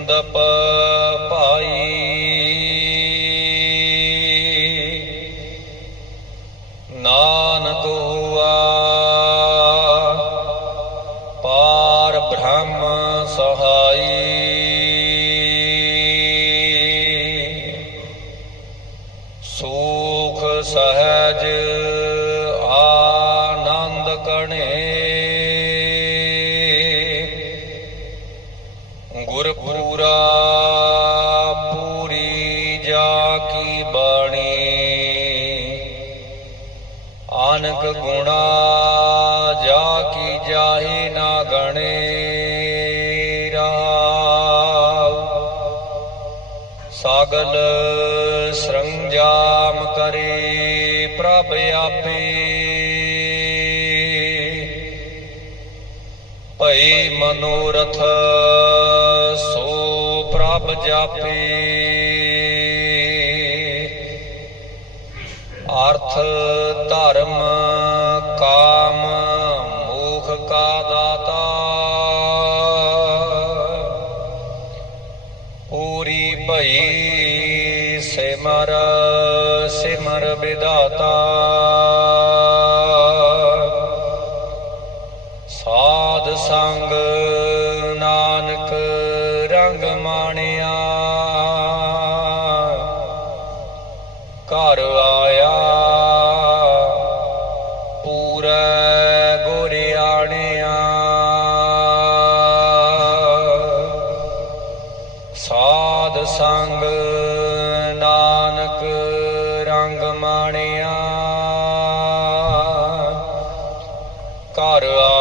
ਬੰਦਪ ਭਾਈ। ਨਾਨਕ ਹੁਆ ਪਾਰ ਬ੍ਰਹਮ ਸਹਾਈ। ਸੁਖ ਸਹਜ ਗੁਰ ਗੁਰਪੂਰਾ ਪੂਰੀ ਜਾ ਕੀ ਬਾਣੀ। ਆਨਕ ਗੁਣਾ ਜਾ ਕੀ ਜਾਹੇ ਨਾ ਗਣੇ ਰਾਵ ਸਾਗਲ ਸਰੰਜਾਮ ਕਰੇ ਪ੍ਰਭ ਆਪੇ। ਭਈ ਮਨੋਰਥ ਪ੍ਰਭ ਜਾਪੇ। ਅਰਥ, ਧਰਮ, ਕਾਮ, ਮੋਖ ਕਾ ਦਾਤਾ। ਪੂਰੀ ਭਈ ਸਿਮਰ ਸਿਮਰ ਵਿਦਾਤਾ ਸਾਧ ਸੰਗ ਰੰਗ ਮਾਣਿਆ। ਘਰ ਆਇਆ। ਪੂਰਾ ਗੋਰਿਆਣਿਆ ਸਾਧ ਸੰਗ ਨਾਨਕ ਰੰਗ ਮਾਣਿਆ। ਘਰ ਆਇਆ